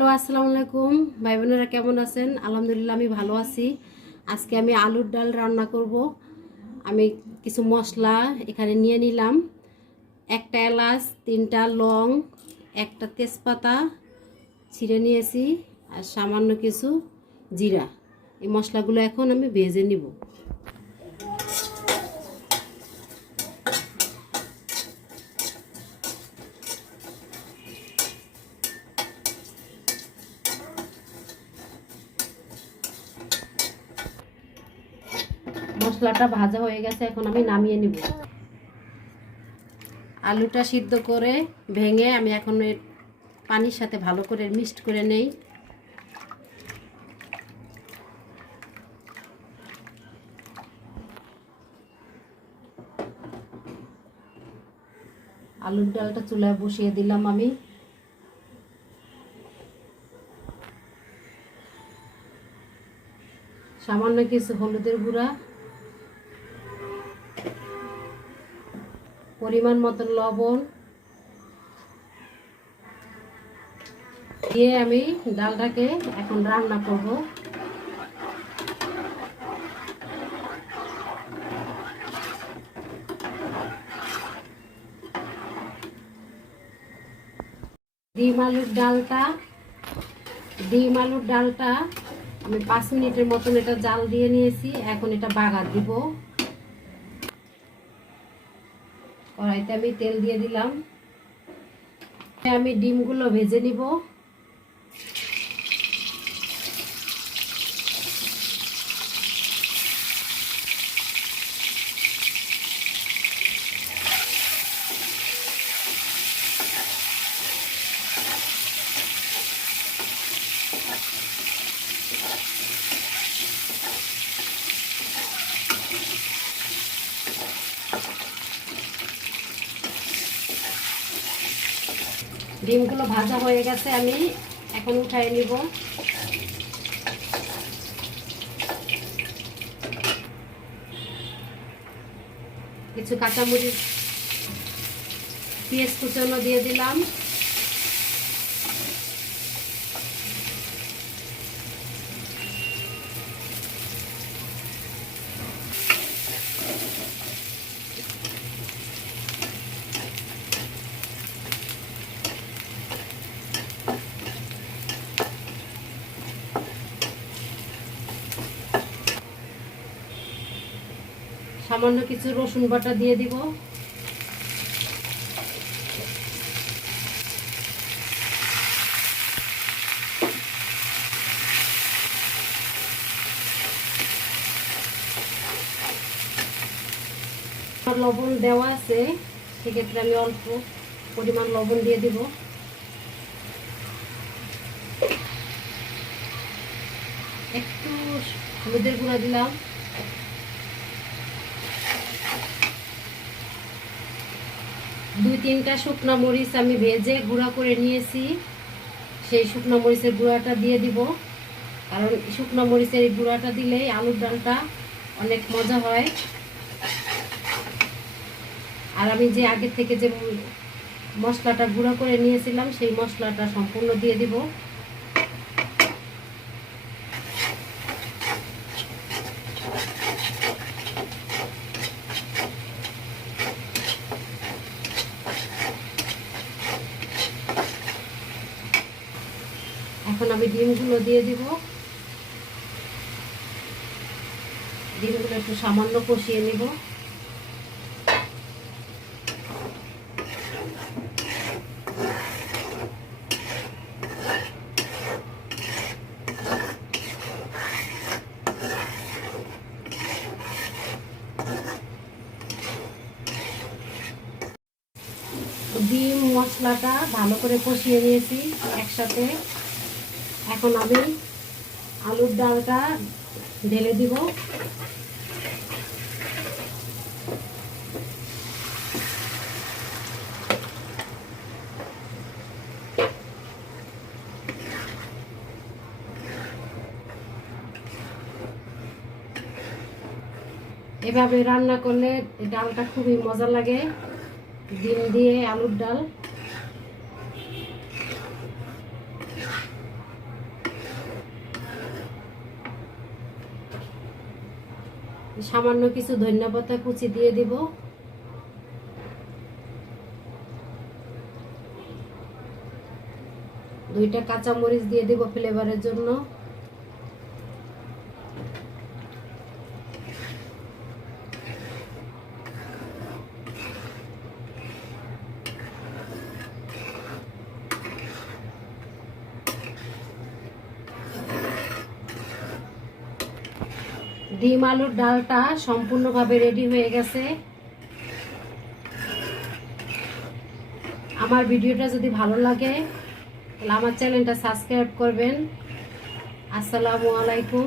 Hello, আসসালামু আলাইকুম ভাই বোনেরা, কেমন আছেন? আলহামদুলিল্লাহ আমি ভালো আছি। আজকে আমি আলুর ডাল রান্না করব। আমি কিছু মশলা এখানে নিয়ে নিলাম। একটা এলাচ, তিনটা লং, একটা তেজপাতা ছিঁড়ে নিয়েছি, আর সামান্য কিছু জিরা। এই মশলাগুলো এখন আমি ভেজে নিব। মশলাটা ভাজা হয়ে গেছে, এখন আমি নামিয়ে নিব। আলুটা সিদ্ধ করে ভেঙে আমি এখন পানির সাথে ভালো করে মিক্সড করে নেই। আলুর ডালটা চুলায় বসিয়ে দিলাম আমি। সামান্য কিছু হলুদের গুঁড়া, পরিমাণ মতো লবণ দিয়ে আমি ডালটাকে এখন রান্না করব। ডিম আলুর ডালটা আমি 5 মিনিটের মতন এটা জাল দিয়ে নিয়েছি। এখন এটা বাগার দিব। কড়াইতে আমি তেল দিয়ে দিলাম। আমি ডিমগুলো ভেজে নিব। ডিমগুলো ভাজা হয়ে গেছে, আমি এখন উঠাই নিব। কিছু কাঁচামরিচ, পেঁয়াজ কুচানো দিয়ে দিলাম। সামান্য কিছু রসুন বাটা দিয়ে দিব। লবণ দেওয়া আছে, সেক্ষেত্রে আমি অল্প পরিমাণ লবণ দিয়ে দিব। একটু হলুদের গুঁড়া দিলাম। দুই তিনটা শুকনো মরিচ আমি ভেজে গুঁড়া করে নিয়েছি, সেই শুকনো মরিচের গুঁড়াটা দিয়ে দিব। কারণ শুকনো মরিচের এই গুঁড়াটা দিলেই আলুর ডালটা অনেক মজা হয়। আর আমি যে আগে থেকে যে মশলাটা গুঁড়া করে নিয়েছিলাম, সেই মশলাটা সম্পূর্ণ দিয়ে দিব। এখন আমি ডিমগুলো দিয়ে দিব। ডিমগুলো একটু সামান্য কষিয়ে নিব। ডিম মশলাটা ভালো করে কষিয়ে নিয়েছি একসাথে। এখন আমি আলুর ডালটা ঢেলে দিব। এভাবে রান্না করলে ডালটা খুবই মজা লাগে। ডিম দিয়ে আলুর ডাল। সামান্য কিছু ধনিয়া পাতা কুচি দিয়ে দিব। দুইটা কাঁচামরিচ দিয়ে দিব ফ্লেভারের জন্য। ডিম আলুর ডালটা সম্পূর্ণভাবে রেডি হয়ে গেছে। আমার ভিডিওটা যদি ভালো লাগে তাহলে আমার চ্যানেলটা সাবস্ক্রাইব করবেন। আসসালামু আলাইকুম।